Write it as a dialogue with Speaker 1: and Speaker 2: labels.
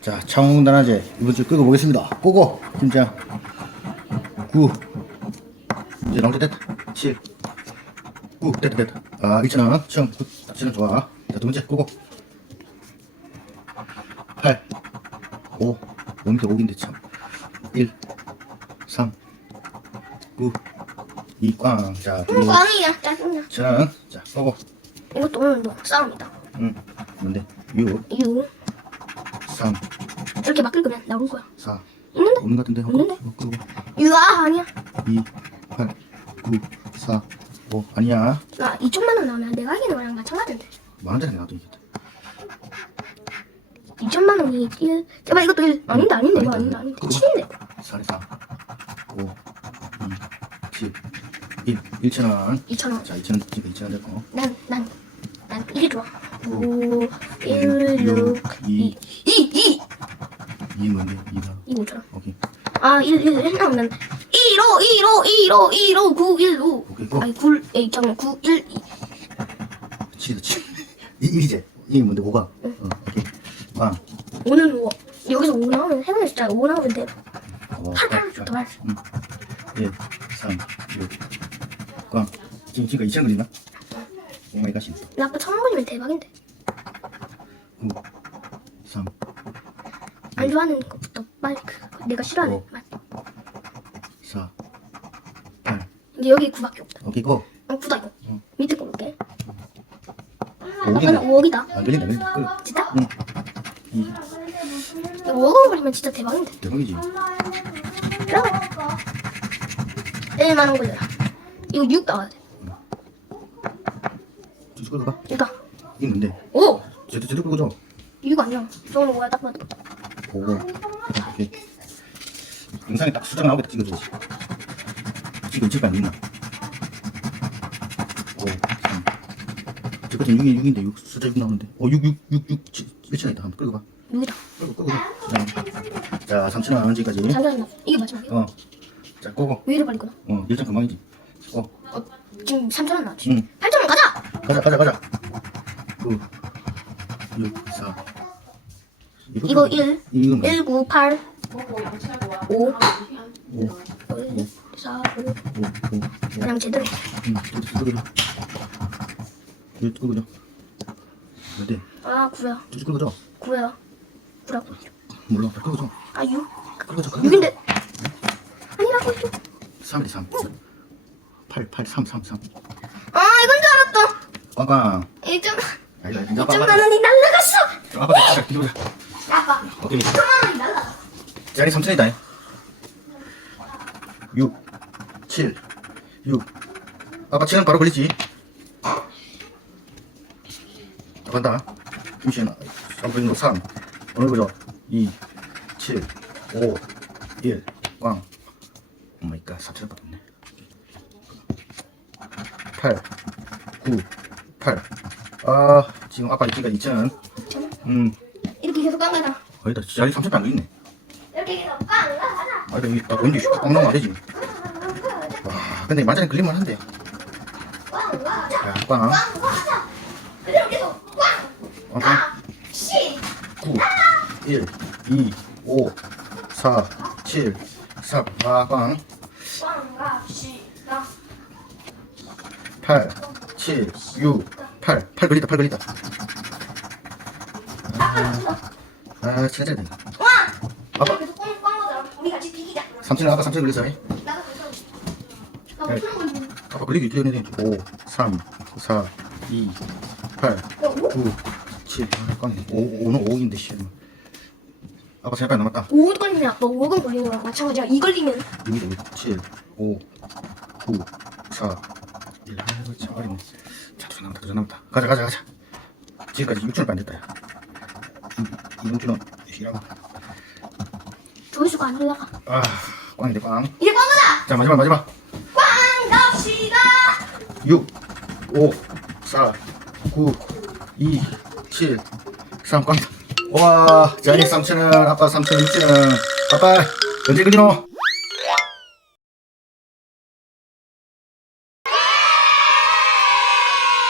Speaker 1: 자, 창원단화제 이번 주 끄고 보겠습니다. 고고! 진짜. 9. 이제 나올 때 됐다. 7. 9. 됐다, 됐다. 아, 2,000원. 처음, 9. 2,000원 좋아. 자, 두 번째, 고고. 8. 5. 5인데 5인데 참. 1. 3. 9. 2. 꽝. 자, 두
Speaker 2: 음,
Speaker 1: 번.
Speaker 2: 꽝이야 짜증나
Speaker 1: 1,000원. 자, 고고.
Speaker 2: 이것도 오늘 뭐 싸움이다
Speaker 1: 응. 뭔데? 6.
Speaker 2: 6
Speaker 1: 3.
Speaker 2: 나올 거야
Speaker 1: 4.
Speaker 2: 있는데?
Speaker 1: 없는 것 같은데?
Speaker 2: 없는데?
Speaker 1: 어, 끄고.
Speaker 2: 유아 아니야
Speaker 1: 2, 8, 9, 4, 5 아니야
Speaker 2: 나 2천만 원 나오면 내가 하기는 거랑 마찬가지인데
Speaker 1: 만원짜리 나도 이겼다
Speaker 2: 2천만 원이 1 제발 이것도 1 아닌데 아닌데 이거 아닌데
Speaker 1: 아닌데.
Speaker 2: 아닌데 7인데
Speaker 1: 4, 4, 5, 2, 7, 1 1,000원
Speaker 2: 2천 원
Speaker 1: 자 2,000원 지금 2,000원 됐고
Speaker 2: 난난 난 이게 좋아 5 1 6 2 2 2
Speaker 1: 2 뭔데? 2가
Speaker 2: 2 5천원
Speaker 1: 오케이
Speaker 2: 아 1 1 1 나오면 1 5 1 5 1 5 1 5 9 1 5
Speaker 1: 오케이 고
Speaker 2: 아니 9 에이 잠깐 9 1 2
Speaker 1: 7도 7 1이제. 2 뭔데? 5가? 어 오케이. 빵
Speaker 2: 오늘 뭐 여기서 5 나오면 해보는 숫자 5 나오면 돼.
Speaker 1: 어,
Speaker 2: 8 8 좋다 8
Speaker 1: 응. 1, 3, 6 꽝. 지금 지금 2,000원 그리나? 오 마이 갓이
Speaker 2: 나 아까 천원 걸리면 대박인데.
Speaker 1: 9 3
Speaker 2: 안 좋아하는 것 부터 빨리 그, 그 내가 싫어하는
Speaker 1: 어. 맛4 8
Speaker 2: 이제 여기 9밖에 없다.
Speaker 1: 오케이
Speaker 2: 고어 9다 이거.
Speaker 1: 응.
Speaker 2: 밑에 거 볼게.
Speaker 1: 5긴
Speaker 2: 아까 5억이다.
Speaker 1: 안 걸린다 안 걸린다. 끄
Speaker 2: 진짜?
Speaker 1: 응. 이
Speaker 2: 이거 5억 걸리면 진짜 대박인데.
Speaker 1: 대박이지.
Speaker 2: 들어가 1만 원 걸려라. 이거 6 나와야 돼.
Speaker 1: 쭉 끌고 가.
Speaker 2: 이거.
Speaker 1: 있는데.
Speaker 2: 오!
Speaker 1: 제대로 제대로 끌고 줘.
Speaker 2: 6 아니야. 저거는 뭐야? 딱 봐도.
Speaker 1: 보고. 오케이. 영상에 딱 수정 나오게 찍어줘야지. 지금 집에 안 있나? 5, 3. 저 같은 6이 6인데 6 숫자 6 나오는데. 어, 6, 6, 6, 6, 7, 1층에 있다. 한번 끌고 가.
Speaker 2: 6이다
Speaker 1: 끌고, 끌고 가. 자, 3천 원 지금까지.
Speaker 2: 잠시만요 이게 마지막이야
Speaker 1: 어. 자, 꼬고.
Speaker 2: 왜 이래 빨리 끊어
Speaker 1: 어, 일장 금방이지. 어,
Speaker 2: 어, 지금 3천 원 나왔지
Speaker 1: 응.
Speaker 2: 8천 원 가자
Speaker 1: 가자, 가자, 가자. 9, 6, 4.
Speaker 2: 이거 1
Speaker 1: 이건 뭐야?
Speaker 2: 1 9 8 5
Speaker 1: 5,
Speaker 2: 1 4 5
Speaker 1: 5, 5, 5.
Speaker 2: 그냥 제대로
Speaker 1: 응, 끌어줘. 이거 끌어줘. 몇 대?
Speaker 2: 아 9야
Speaker 1: 뚜뚜 끌어줘.
Speaker 2: 9야 9라고
Speaker 1: 몰라, 다 끌어줘.
Speaker 2: 아 6?
Speaker 1: 끌어줘, 끌어줘.
Speaker 2: 6인데 아니라고 했죠
Speaker 1: 3대 3. 8, 8, 3, 3, 3.
Speaker 2: 아 이건 줄 알았다
Speaker 1: 꽝꽝.
Speaker 2: 1점
Speaker 1: 아니다, 이제
Speaker 2: 2천만 원이 날라갔어
Speaker 1: 아빠, 아빠, 뒤로 가. 오케이.
Speaker 2: 2천만 원이 날라갔어
Speaker 1: 자리 3천이다. 6, 7, 6. 아빠 7은 바로 걸리지. 간다. 임신 3분의 3. 오늘 그죠? 2, 7, 5, 1. 꽝. 오마이갓, 3천원 받았네. 8, 9, 8. 아, 지금 아빠 입지가 2천.
Speaker 2: 2천원
Speaker 1: 음,
Speaker 2: 이렇게 계속 간 거다
Speaker 1: 거기다 자리 3천 안 걸리네.
Speaker 2: 이렇게 계속 간 거다
Speaker 1: 아, 근데 이딱 왠지 꽉 나오면 안 되지. 와, 근데 만장에 걸릴만 한데. 야, 꽝.
Speaker 2: 그대로 계속 꽝!
Speaker 1: 꽝, 꽝.
Speaker 2: 씨!
Speaker 1: 9, 1, 2, 5, 4, 7, 3, 아, 꽝.
Speaker 2: 꽝! 가! 씨! 가!
Speaker 1: 8, 7, 6, 8. 8 걸리다, 8 걸리다. 아, 된다.
Speaker 2: 꽝!
Speaker 1: 아빠.
Speaker 2: 계속 꽝! 꽝 거잖아 우리 같이 비기자
Speaker 1: 3천 아까 3천 걸렸어.
Speaker 2: 나도 계속 나
Speaker 1: 네.
Speaker 2: 무슨 건지
Speaker 1: 아빠 걸리기 전에 5, 3, 4, 2, 8, 9, 7, 아, 꽝. 5, 5는 5인데, 씨. 아빠 생각까지 남았다.
Speaker 2: 5 걸리면 아빠 5건 걸리는 거랑 마찬가지야 2 걸리면
Speaker 1: 6, 5, 7, 5, 9, 4, 1. 아이고, 참 어렵네. 자, 더 남았다, 더 남았다. 가자, 가자, 가자. 지금까지 6천원 안 됐다, 야. 이번 주는 이라고.
Speaker 2: 조회수가 안 올라가
Speaker 1: 아, 꽝인데, 꽝.
Speaker 2: 이제 꽝 거다!
Speaker 1: 자, 마지막, 마지막.
Speaker 2: 꽝 갑시다!
Speaker 1: 6, 5, 4, 9, 2, 7, 3, 꽝이다. 와, 자리 3천원, 아빠 3천원, 6천원. 아빠, 언제 걸리노?